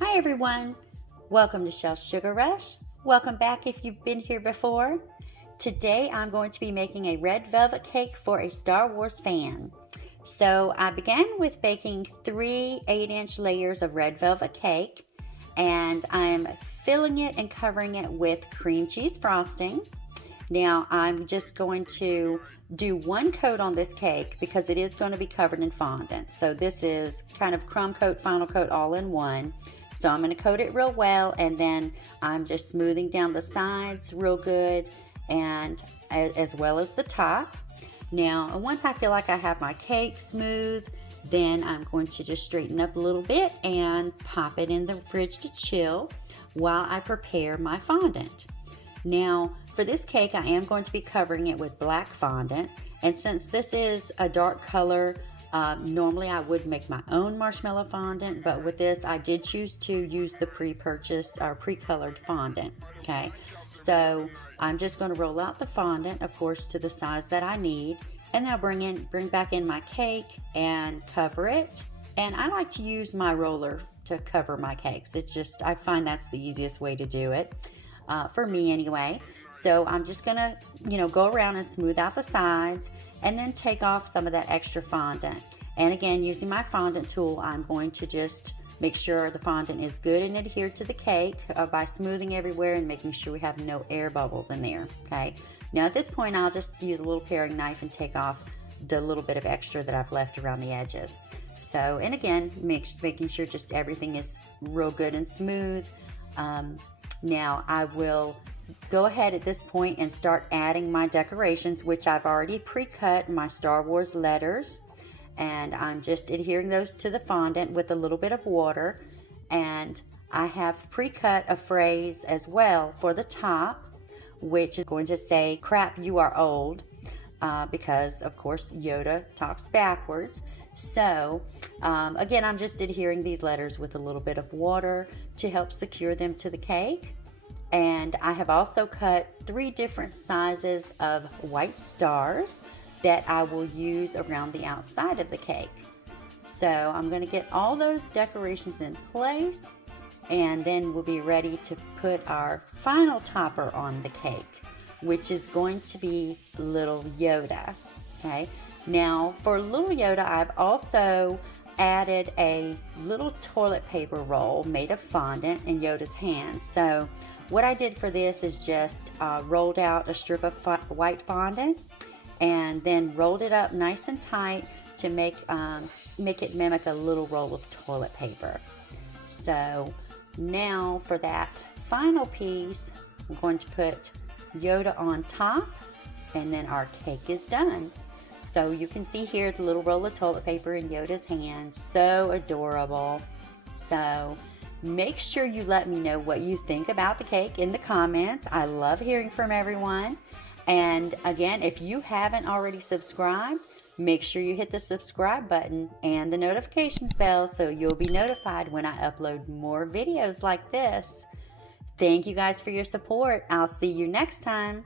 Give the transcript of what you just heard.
Hi everyone, welcome to Shell's Sugar Rush. Welcome back if you've been here before. Today I'm going to be making a red velvet cake for a Star Wars fan. So I began with baking 3 8-inch layers of red velvet cake, and I'm filling it and covering it with cream cheese frosting. Now I'm just going to do one coat on this cake because it is going to be covered in fondant. So this is kind of crumb coat, final coat all in one. So I'm going to coat it real well, and then I'm just smoothing down the sides real good, and as well as the top. Now once I feel like I have my cake smooth, then I'm going to just straighten up a little bit and pop it in the fridge to chill while I prepare my fondant. Now for this cake I am going to be covering it with black fondant, and since this is a dark color, normally I would make my own marshmallow fondant, but with this I did choose to use the pre-purchased or pre-colored fondant. Okay, so I'm just going to roll out the fondant, of course, to the size that I need, and then I'll bring back in my cake and cover it. And I like to use my roller to cover my cakes. It's just, I find that's the easiest way to do it, for me anyway. So I'm just gonna, go around and smooth out the sides and then take off some of that extra fondant. And again, using my fondant tool, I'm going to just make sure the fondant is good and adhered to the cake by smoothing everywhere and making sure we have no air bubbles in there. Okay. Now at this point, I'll just use a little paring knife and take off the little bit of extra that I've left around the edges. So, and again, making sure just everything is real good and smooth. Now I will go ahead at this point and start adding my decorations, which I've already pre-cut my Star Wars letters, and I'm just adhering those to the fondant with a little bit of water. And I have pre-cut a phrase as well for the top, which is going to say, "Crap, you are old," because of course Yoda talks backwards. So again, I'm just adhering these letters with a little bit of water to help secure them to the cake. And I have also cut 3 different sizes of white stars that I will use around the outside of the cake. So I'm going to get all those decorations in place, and then we'll be ready to put our final topper on the cake, which is going to be little Yoda. Okay. Now for little Yoda, I've also added a little toilet paper roll made of fondant in Yoda's hand. So what I did for this is just rolled out a strip of white fondant and then rolled it up nice and tight to make it mimic a little roll of toilet paper. So now for that final piece, I'm going to put Yoda on top, and then our cake is done. So you can see here the little roll of toilet paper in Yoda's hand. So adorable. So make sure you let me know what you think about the cake in the comments. I love hearing from everyone. And again, if you haven't already subscribed, make sure you hit the subscribe button and the notifications bell so you'll be notified when I upload more videos like this. Thank you guys for your support. I'll see you next time.